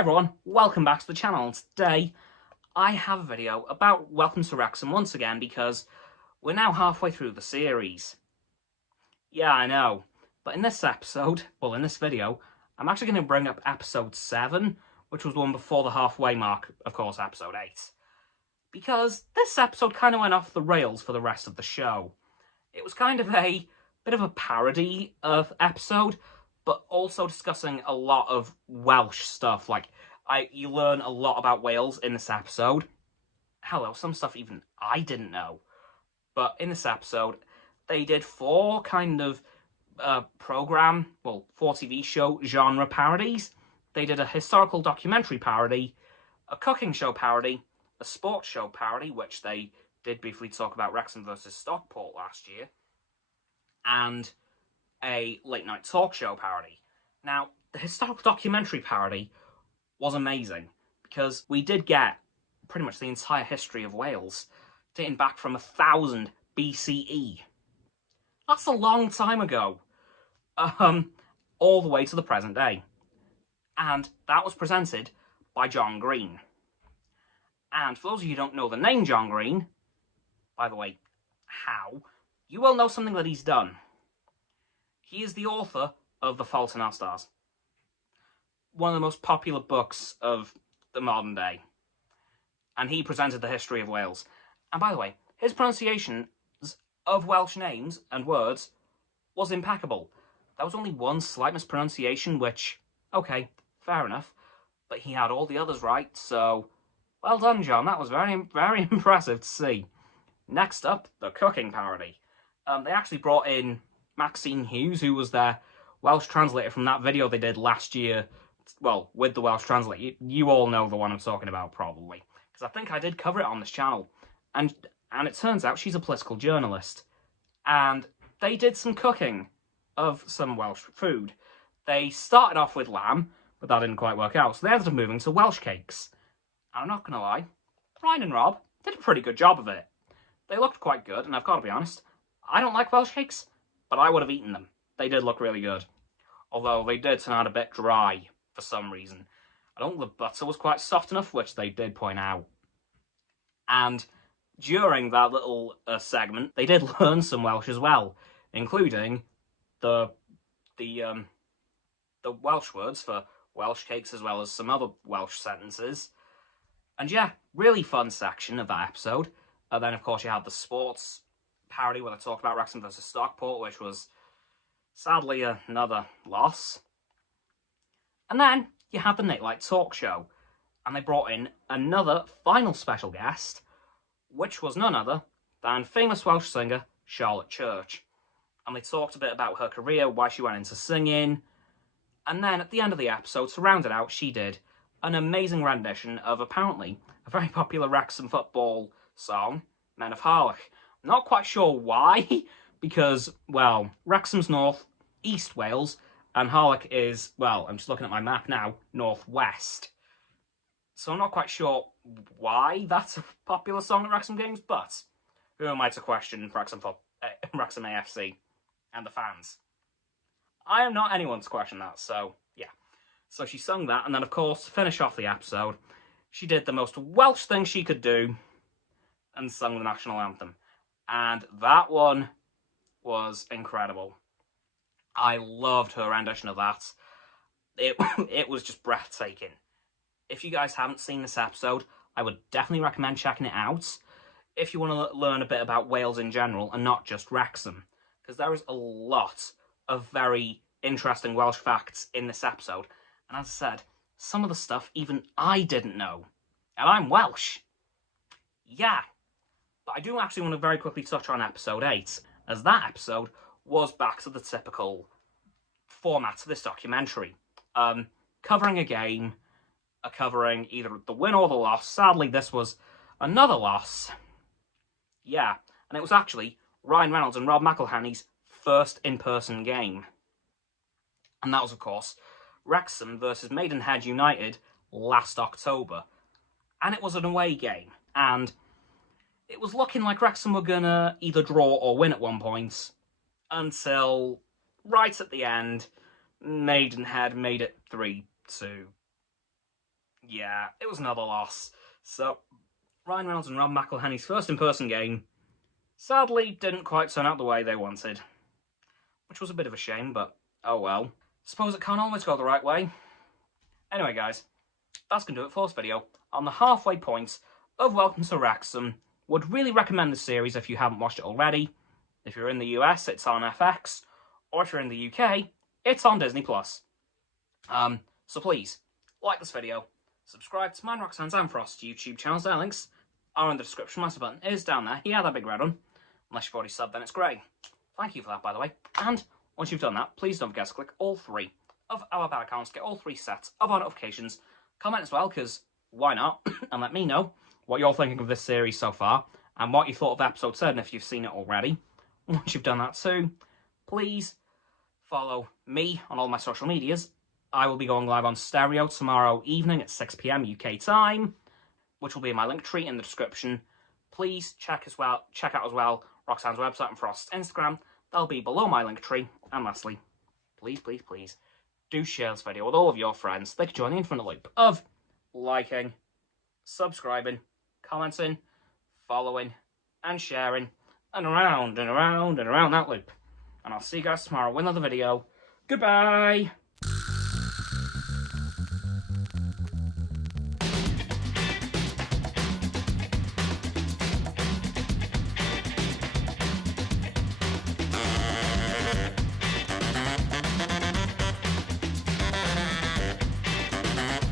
everyone, welcome back to the channel. Today I have a video about Welcome to Wrexham once again because we're now halfway through the series. Yeah, I know, but in this episode, well in this video, I'm actually going to bring up episode 7, which was the one before the halfway mark, of course episode 8. Because this episode kind of went off the rails for the rest of the show. It was kind of a bit of a parody of episode, but also discussing a lot of Welsh stuff. Like, you learn a lot about Wales in this episode. Hello, some stuff even I didn't know. But in this episode, they did 4 kind of four TV show genre parodies. They did a historical documentary parody, a cooking show parody, a sports show parody, which they did briefly talk about Wrexham versus Stockport last year, and a late-night talk show parody. Now, the historical documentary parody was amazing, because we did get pretty much the entire history of Wales, dating back from 1000 BCE. That's a long time ago. All the way to the present day. And that was presented by John Green. And for those of you who don't know the name John Green, by the way, how, you will know something that he's done. He is the author of The Fault in Our Stars. One of the most popular books of the modern day. And he presented the history of Wales. And by the way, his pronunciation of Welsh names and words was impeccable. There was only one slight mispronunciation, which, okay, fair enough. But he had all the others right, so well done, John. That was very, very impressive to see. Next up, the cooking parody. They actually brought in Maxine Hughes, who was their Welsh translator from that video they did last year. Well, with the Welsh translator. You all know the one I'm talking about, probably. Because I think I did cover it on this channel. And it turns out she's a political journalist. And they did some cooking of some Welsh food. They started off with lamb, but that didn't quite work out. So they ended up moving to Welsh cakes. And I'm not going to lie, Ryan and Rob did a pretty good job of it. They looked quite good, and I've got to be honest, I don't like Welsh cakes, but I would have eaten them. They did look really good. Although they did turn out a bit dry for some reason. I don't think the butter was quite soft enough, which they did point out. And during that little segment, they did learn some Welsh as well, including the Welsh words for Welsh cakes as well as some other Welsh sentences. And yeah, really fun section of that episode. Then, of course, you had the sports parody where they talked about Wrexham versus Stockport, which was sadly another loss. And then you had the Nightlight Talk Show, and they brought in another final special guest, which was none other than famous Welsh singer Charlotte Church. And they talked a bit about her career, why she went into singing, and then at the end of the episode, to round it out, she did an amazing rendition of apparently a very popular Wrexham football song, Men of Harlech. Not quite sure why, because, well, Wrexham's north, East Wales, and Harlech is, well, I'm just looking at my map now, northwest. So I'm not quite sure why that's a popular song at Wrexham games, but who am I to question Wrexham AFC and the fans? I am not anyone to question that, so yeah. So she sung that, and then of course, to finish off the episode, she did the most Welsh thing she could do, and sung the national anthem. And that one was incredible. I loved her rendition of that. It was just breathtaking. If you guys haven't seen this episode, I would definitely recommend checking it out. If you want to learn a bit about Wales in general, and not just Wrexham. Because there is a lot of very interesting Welsh facts in this episode. And as I said, some of the stuff even I didn't know. And I'm Welsh. Yeah. But I do actually want to very quickly touch on episode 8, as that episode was back to the typical format to this documentary. Covering a game, covering either the win or the loss. Sadly, this was another loss. Yeah, and it was actually Ryan Reynolds and robmcelhenney's first in-person game. And that was, of course, Wrexham versus Maidenhead United last October. And it was an away game. And it was looking like Wrexham were going to either draw or win at one point, until right at the end, Maidenhead made it 3-2. Yeah, it was another loss. So, Ryan Reynolds and Rob McelHenney's first in-person game sadly didn't quite turn out the way they wanted. Which was a bit of a shame, but oh well. Suppose it can't always go the right way. Anyway, guys, that's going to do it for this video. On the halfway point of Welcome to Wrexham, would really recommend the series if you haven't watched it already. If you're in the US, it's on FX, or if you're in the UK, it's on disneyplus. So please, like this video, subscribe to mine, Roxanne's and Frost's YouTube channels. Their links are in the description. My sub button is down there. Yeah, that big red one. Unless you've already subbed, then it's grey. Thank you for that, by the way. And once you've done that, please don't forget to click all 3 of our bell accounts, get all 3 sets of our notifications. Comment as well, because why not? And let me know what you're thinking of this series so far, and what you thought of episode 7 if you've seen it already. Once you've done that too, please follow me on all my social medias. I will be going live on Stereo tomorrow evening at 6 PM UK time, which will be in my link tree in the description. Please check out as well Roxanne's website and Frost's Instagram. They'll be below my link tree. And lastly, please, please, please, do share this video with all of your friends. They can join the infinite loop of liking, subscribing, commenting, following, and sharing, and around and around and around that loop. And I'll see you guys tomorrow with another video. Goodbye!